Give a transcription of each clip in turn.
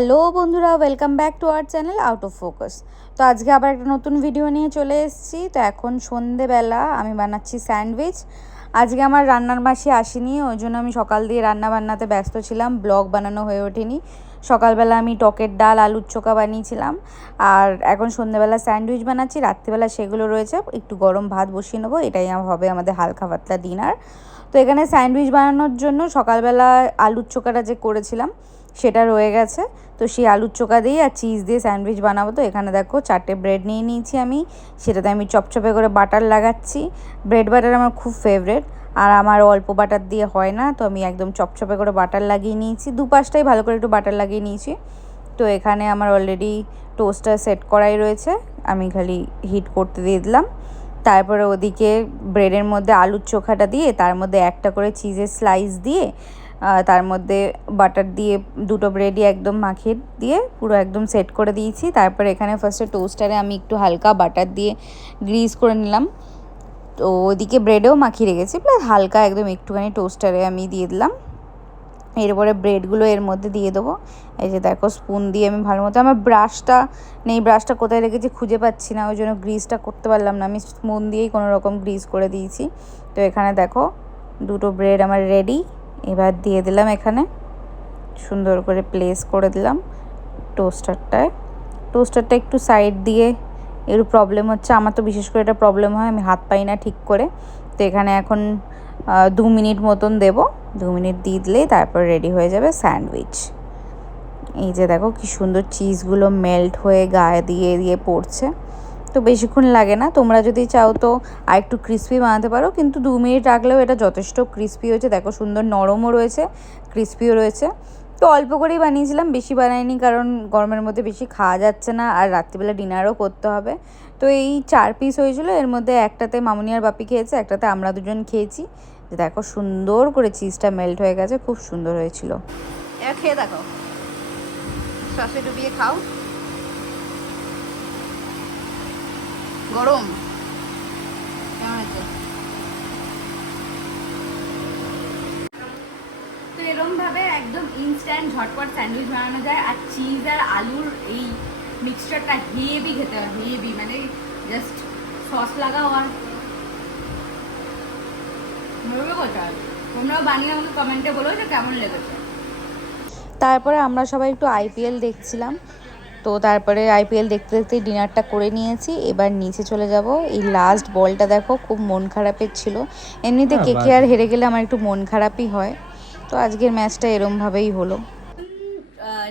Hello বন্ধুরা, welcome back to our channel out of focus. তো আজকে আবার একটা নতুন ভিডিও নিয়ে চলে এসেছি। তো এখন সন্ধেবেলা আমি বানাচ্ছি স্যান্ডউইচ। আজকে আমার রান্নার মাসি আসেনি, ওই জন্য আমি সকাল দিয়ে রান্না বান্নাতে ব্যস্ত ছিলাম, ব্লগ বানানো হয়ে ওঠেনি। সকালবেলা আমি টকের ডাল আলুর চোখা বানিয়েছিলাম, আর এখন সন্ধেবেলা স্যান্ডউইচ বানাচ্ছি। রাত্রিবেলা সেগুলো রয়েছে, একটু গরম ভাত বসিয়ে নেবো, এটাই হবে আমাদের হালকা পাতলা ডিনার। তো এখানে স্যান্ডউইচ বানানোর জন্য সকালবেলা আলুর চোখাটা যে করেছিলাম সেটা রয়ে গেছে। তো সেই আলুর চোখা দিয়ে আর চিজ দিয়ে স্যান্ডউইচ বানাবো। তো এখানে দেখো 4টে ব্রেড নিয়ে নিয়েছি আমি, সেটাতে আমি চপচপে করে বাটার লাগাচ্ছি। ব্রেড বাটার আমার খুব ফেভারিট, আর আমার অল্প বাটার দিয়ে হয় না, তো আমি একদম চপচপে করে বাটার লাগিয়ে নিয়েছি। দুপাশটাই ভালো করে একটু বাটার লাগিয়ে নিয়েছি। তো এখানে আমার অলরেডি টোস্টার সেট করাই রয়েছে, আমি খালি হিট করতে দিয়ে দিলাম। তারপরে ওদিকে ব্রেডের মধ্যে আলুর চোখাটা দিয়ে তার মধ্যে একটা করে চিজের স্লাইস দিয়ে তার মধ্যে বাটার দিয়ে দুটো ব্রেডই একদম মাখিয়ে দিয়ে পুরো একদম সেট করে দিয়েছি। তারপরে এখানে ফার্স্টে টোস্টারে আমি একটু হালকা বাটার দিয়ে গ্রিজ করে নিলাম। তো ওদিকে ব্রেডেও মাখিয়ে রেখেছি, প্লাস হালকা একদম একটুখানি টোস্টারে আমি দিয়ে দিলাম। এরপরে ব্রেডগুলো এর মধ্যে দিয়ে দেবো। এই যে দেখো স্পুন দিয়ে আমি ভালো মতো, আমার ব্রাশটা নেই, ব্রাশটা কোথায় রেখেছি খুঁজে পাচ্ছি না, ওই জন্য গ্রিজটা করতে পারলাম না, আমি স্পুন দিয়েই কোনো রকম গ্রিজ করে দিয়েছি। তো এখানে দেখো দুটো ব্রেড আমার রেডি। এবার দিয়ে দিলাম এখানে, সুন্দর করে প্লেস করে দিলাম টোস্টারটায়। টোস্টারটা একটু সাইড দিয়ে একটু প্রবলেম হচ্ছে, আমার তো বিশেষ করে এটা প্রবলেম হয়, আমি হাত পাই না ঠিক করে। তো এখানে এখন 2 মিনিট মতন দেবো, 2 মিনিট দিয়ে দিলেই তারপর রেডি হয়ে যাবে স্যান্ডউইচ। এই যে দেখো কি সুন্দর চিজগুলো মেল্ট হয়ে গায়ে দিয়ে দিয়ে পড়ছে। তো বেশিক্ষণ লাগে না, তোমরা যদি চাও তো আর একটু ক্রিস্পি বানাতে পারো, কিন্তু 2 মিনিট রাখলেও এটা যথেষ্ট ক্রিস্পি হয়েছে। দেখো সুন্দর নরমও রয়েছে, ক্রিস্পিও রয়েছে। তো অল্প করেই বানিয়েছিলাম, বেশি বানাইনি, কারণ গরমের মধ্যে বেশি খাওয়া যাচ্ছে না, আর রাত্রিবেলা ডিনারও করতে হবে। তো এই 4 পিস হয়েছিল, এর মধ্যে একটাতে মামুনি আর বাপি খেয়েছে, একটাতে আমরা দুজন খেয়েছি। যে দেখো সুন্দর করে চিজটা মেল্ট হয়ে গেছে, খুব সুন্দর হয়েছিল। এবার খেয়ে দেখো, সসে ডুবিয়ে খাও। গরম কেমন হচ্ছে? তো এরকমভাবে একদম ইনস্ট্যান্ট ঝটপট স্যান্ডউইচ বানানো যায়, আর চিজ আর আলুর এই মিক্সচারটা হেভি খেতে হয়, হেভি মানে জাস্ট সস লাগাও আর মরবে কোথায়। তোমরাও বানিয়ে আমাকে কমেন্টে বলো যে কেমন লেগেছে। তারপরে আমরা সবাই একটু আইপিএল দেখছিলাম। তো তারপরে আইপিএল দেখতে দেখতে ডিনারটা করে নিয়েছি, এবার নিচে চলে যাব। এই লাস্ট বলটা দেখো খুব মন খারাপের ছিল, এমনিতে কেকেআর হেরে গেলে আমার একটু মন খারাপই হয়। তো আজকের ম্যাচটা এরমভাবেই হলো।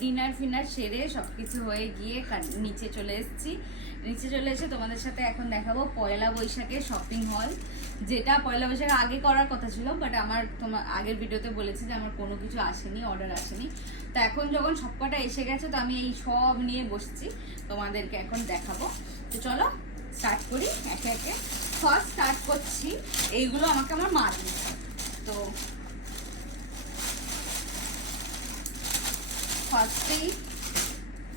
ডিনার ফিনার সেরে সব কিছু হয়ে গিয়ে নিচে চলে এসেছি। নিচে চলে এসে তোমাদের সাথে এখন দেখাবো পয়লা বৈশাখের শপিং হল, যেটা পয়লা বৈশাখের আগে করার কথা ছিল, বাট আমার তোমার আগের ভিডিওতে বলেছি যে আমার কোনো কিছু আসেনি, অর্ডার আসেনি। তো এখন যখন সবকটা এসে গেছে, তো আমি এই সব নিয়ে বসছি, তোমাদেরকে এখন দেখাবো। তো চলো স্টার্ট করি একে একে। ফার্স্ট স্টার্ট করছি, এইগুলো আমাকে আমার মা দিয়েছে। তো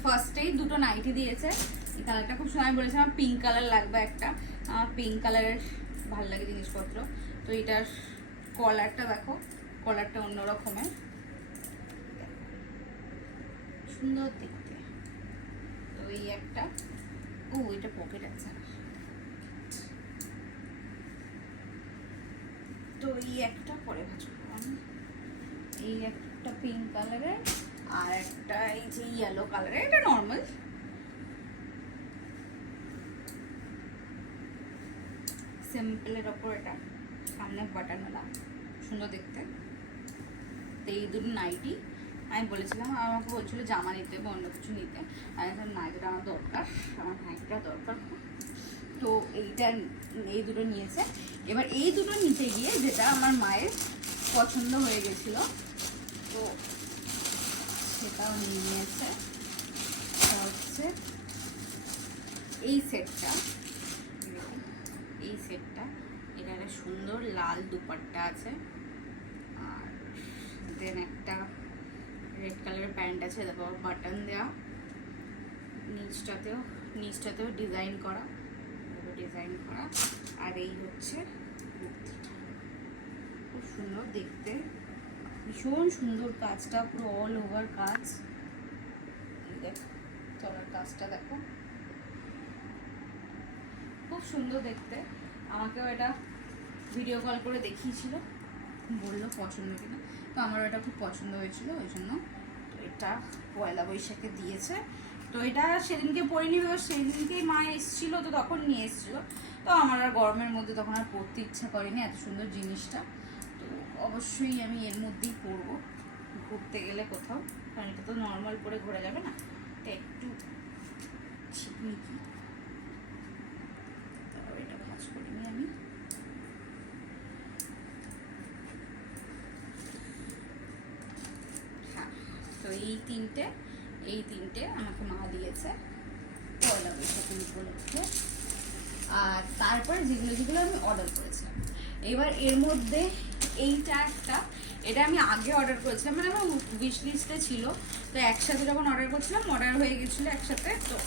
ফার্স্টেই দুটো নাইটি দিয়েছে। এই কালারটা খুব সুন্দর, আমি বলেছি আমার পিঙ্ক কালার লাগবে একটা, আমার পিঙ্ক কালারের ভালো লাগে জিনিসপত্র। তো এটার কলারটা দেখো, কলারটা অন্য রকমের সুন্দর দেখতে। তো এই একটা, ও এটা পকেট আছে। তো এই একটা পরে ভাজবো আমি, এই একটা পিঙ্ক কালারের, আর একটা এই যে ইয়েলো কালারের, এটা নর্মাল সিম্পলের ওপর, এটা সামনে বাটন ওলা, সুন্দর দেখতে। তো এই দুটো নাইটি আমি বলেছিলাম, আমাকে বলছিল জামা নিতে বা অন্য কিছু নিতে, আর এখন নাইটিটা আমার দরকার, আমার নাইটিটা দরকার। তো এইটা এই দুটো নিয়েছে। এবার এই দুটো নিতে গিয়ে যেটা আমার মায়ের পছন্দ হয়ে গেছিলো, তো সেটাও নিয়ে নিয়েছে। হচ্ছে এই সেটটা, এই সেটটা, এটা একটা সুন্দর লাল দুপাট্টা আছে, আর দেন একটা রেড কালারের প্যান্ট আছে, তারপর বাটন দেওয়া, নিচটাতেও ডিজাইন করা, আর এই হচ্ছে কুর্তিটা, খুব সুন্দর দেখতে, ভীষণ সুন্দর কাজটা, পুরো অল ওভার কাজ, দেখ তলার কাজটা দেখো, খুব সুন্দর দেখতে। আমাকেও এটা ভিডিও কল করে দেখিয়েছিল, বললো পছন্দ কিনা, তো আমারও এটা খুব পছন্দ হয়েছিল, ওই জন্য তো এটা পয়লা বৈশাখে দিয়েছে। তো এটা সেদিনকে পরিনি, সেদিনকেই মা এসেছিলো, তো তখন নিয়ে এসেছিলো। তো আমার আর গরমের মধ্যে তখন আর পরতে ইচ্ছা করেনি এত সুন্দর জিনিসটা। তো অবশ্যই আমি এর মধ্যেই পরবো ঘুরতে গেলে কোথাও, কারণ এটা তো নর্মাল পরে ঘোরা যাবে না, এটা একটু ছিকমিকি। তারপর এটা ভাঁজ করে নিই আমি। হ্যাঁ, তো এই তিনটে আমাকে মা দিয়েছে পয়লা বৈশাখের উপলক্ষে। আর তারপরে যেগুলো আমি অর্ডার করেছিলাম, এবার এর মধ্যে এইটা একটা, এটা আমি আগে অর্ডার করেছিলাম, মানে আমার উইশ লিস্টে ছিল, তো একসাথে যখন অর্ডার করছিলাম অর্ডার হয়ে গেছিলো একসাথে। তো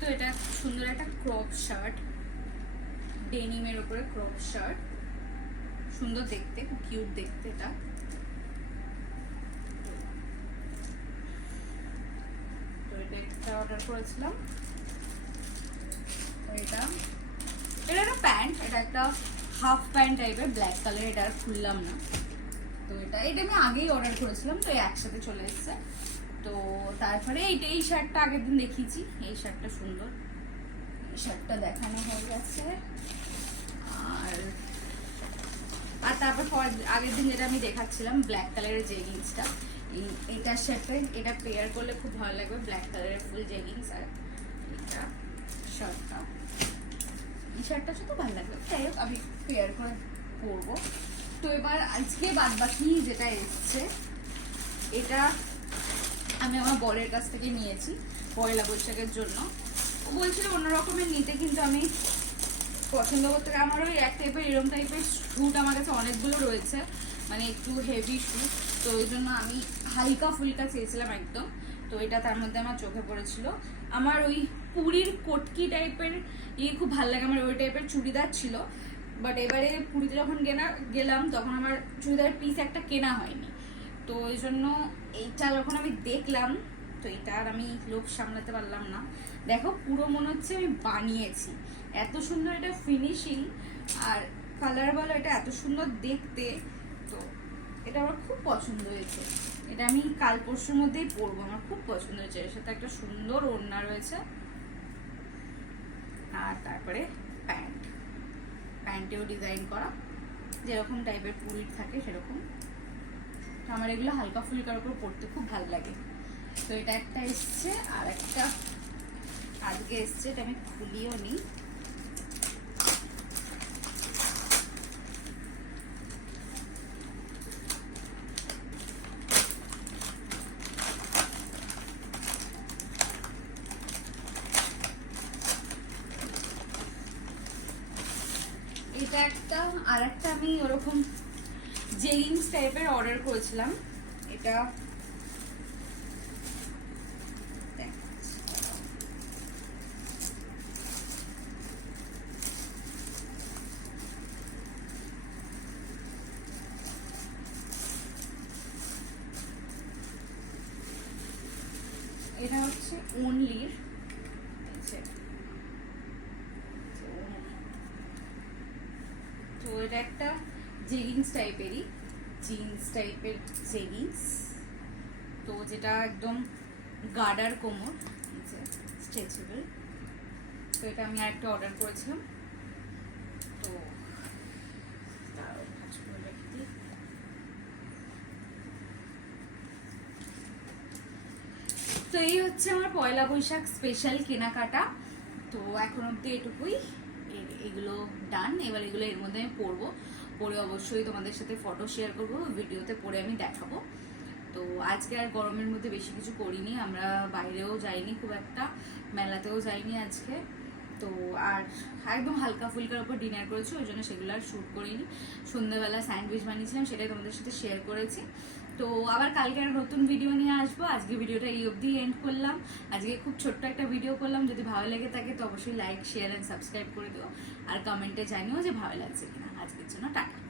তো এটা সুন্দর একটা ক্রপ শার্ট, ডেনিমের উপরে ক্রপ শার্ট, সুন্দর দেখতে, খুব কিউট দেখতে এটা। তো এটা একটা অর্ডার করেছিলাম। এটা একটা প্যান্ট, এটা একটা হাফ প্যান্ট টাইপের, ব্ল্যাক কালার, এটা আর খুললাম না। তো এটা আমি আগেই অর্ডার করেছিলাম, তো একসাথে চলে এসছে। তো তারপরে এই শার্টটা আগের দিন দেখিয়েছি, এই শার্টটা সুন্দর, এই শার্টটা দেখানো হয়ে গেছে। আর তারপর আগের দিন যেটা আমি দেখাচ্ছিলাম ব্ল্যাক কালারের জেগিংসটা, এইটার সাথে এটা পেয়ার করলে খুব ভালো লাগবে, ব্ল্যাক কালারের ফুল জেগিংস আর এটা শার্টটা, এই শার্টটা শুধু ভালো লাগবে। যাই হোক, আমি পেয়ার করে পরবো। তো এবার আজকে বাদ বাকি যেটা এসছে, এটা আমি আমার বরের কাছ থেকে নিয়েছি পয়লা বৈশাখের জন্য। ও বলছিল অন্য রকমের নিতে, কিন্তু আমি পছন্দ করতে, আমার ওই এক টাইপের এরকম টাইপের শ্যুট আমার কাছে অনেকগুলো রয়েছে, মানে একটু হেভি শ্যুট, তো ওই জন্য আমি হালকা ফুলকা চেয়েছিলাম একদম। তো এটা তার মধ্যে আমার চোখে পড়েছিল। আমার ওই পুরীর কটকি টাইপের খুব ভালো লাগে, আমার ওই টাইপের চুড়িদার ছিল, বাট এবারে পুরীতে যখন গেলাম তখন আমার চুড়িদারের পিস একটা কেনা হয়নি। তো ওই জন্য এইটা যখন আমি দেখলাম, তো এটা আর আমি লোভ সামলাতে পারলাম না। দেখো পুরো মনে হচ্ছে আমি বানিয়েছি, এত সুন্দর এটা ফিনিশিং, আর কালার বলো এটা এত সুন্দর দেখতে। তো এটা আমার খুব পছন্দ হয়েছে, এটা আমি কাল পরশুর মধ্যেই পরবো, আমার খুব পছন্দ হয়েছে। এর সাথে একটা সুন্দর ওড়না রয়েছে, আর তারপরে প্যান্টেও ডিজাইন করা, যেরকম টাইপের পুরীর থাকে সেরকম। আমার এগুলো হালকা ফুলকার উপর পরতে খুব ভালো লাগে। তো এটা একটা এসছে, আর একটা আজকে এসছে, এটা আমি খুলিও নি। এটা একটা, আর একটা আমি ওরকম জেগিংস টাইপের অর্ডার করেছিলাম, এটা এটা হচ্ছে অনলির, তো এটা একটা জেগিংস টাইপেরই, জিন্স টাইপের জেগিংস, তো যেটা একদম গার্ডার কোমর, স্ট্রেচেবল। তো এটা আমি আরেকটা অর্ডার করেছিলাম, তো তো এই হচ্ছে আমার পয়লা বৈশাখ স্পেশাল কেনাকাটা। তো এখন অব্দি এটুকুই, এগুলো ডান। এবার এগুলো এর মধ্যে আমি পরবো, পরে অবশ্যই তোমাদের সাথে ফটো শেয়ার করবো, ভিডিওতে পরে আমি দেখাবো। তো আজকে আর গরমের মধ্যে বেশি কিছু করিনি, আমরা বাইরেও যাইনি খুব একটা, মেলাতেও যাইনি আজকে। তো আর একদম হালকা ফুলকার উপর ডিনার করেছি, ওই জন্য সেগুলো আর শ্যুট করিনি। সন্ধ্যাবেলা স্যান্ডউইচ বানিয়েছিলাম, সেটাই তোমাদের সাথে শেয়ার করেছি। তো আবার কালকে একটা নতুন ভিডিও নিয়ে আসবো। আজকে ভিডিওটা এই অবধি এন্ড করলাম। আজকে খুব ছোট্ট একটা ভিডিও করলাম। যদি ভালো লেগে থাকে তো অবশ্যই লাইক, শেয়ার অ্যান্ড সাবস্ক্রাইব করে দিও, আর কমেন্টে জানিও যে ভালো লাগছে কিনা। আজকের জন্য টাটা।